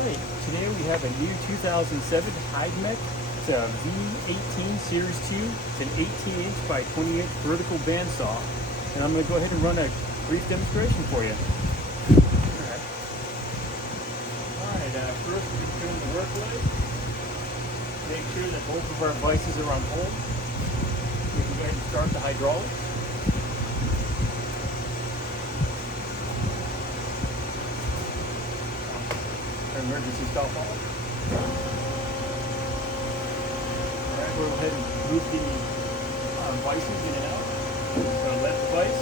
Alright, today we have a new 2007 HYD-MECH. It's a V-18 Series 2. It's an 18-inch by 20-inch vertical bandsaw. And I'm going to go ahead and run a brief demonstration for you. Alright, first we can turn the work light. Make sure that both of our vices are on hold. We can go ahead and start the hydraulics. Emergency stop off. Alright, we'll go ahead and move the vices in and out. So left vice.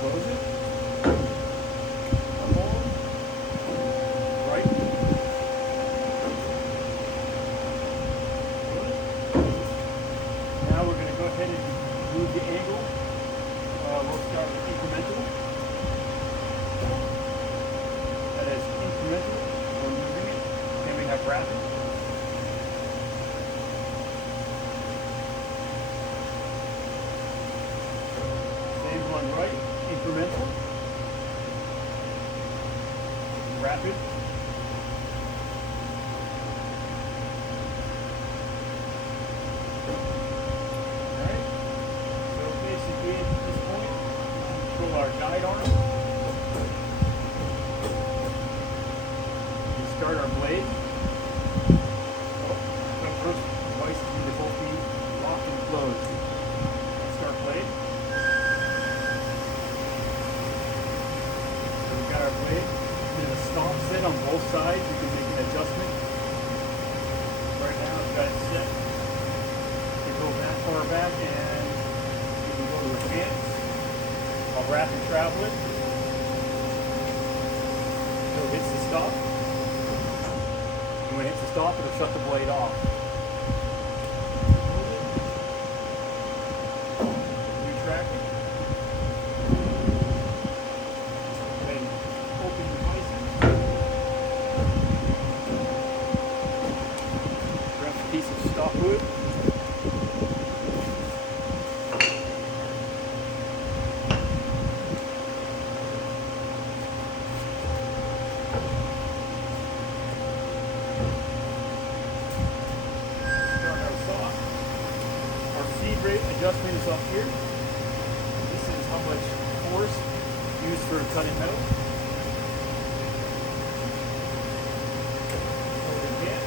Close it. Hold. Right. Now we're going to go ahead and move the angle. We'll start with incremental. That is incremental, we're moving it. Then we have rapid. Same one right, incremental. Rapid. Alright. So basically at this point, control our guide arm. Start our blade. So first, the vice is going to both be locked and closed. Let's start blade. So we've got our blade. There's a stop set on both sides. You can make an adjustment. Right now, I've got it set. You go that far back and you can go to advance. I'll wrap and travel it. So it hits the stop. When it hits the stop, it'll shut the blade off. Retract it. Then open the vices. Grab a piece of stock wood. Feed rate adjustment is up here. This is how much force used for cutting metal. Hold it again.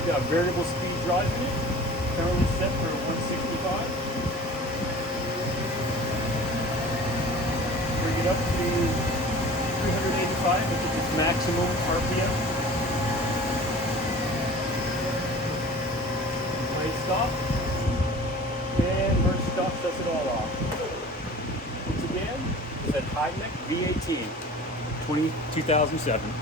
We've got variable speed drive in it, currently set for 165. Bring it up to 385, which is its maximum RPM. Blade stop, and merge stop shuts it all off. Once again, it's at HYD-MECH V-18, 2007.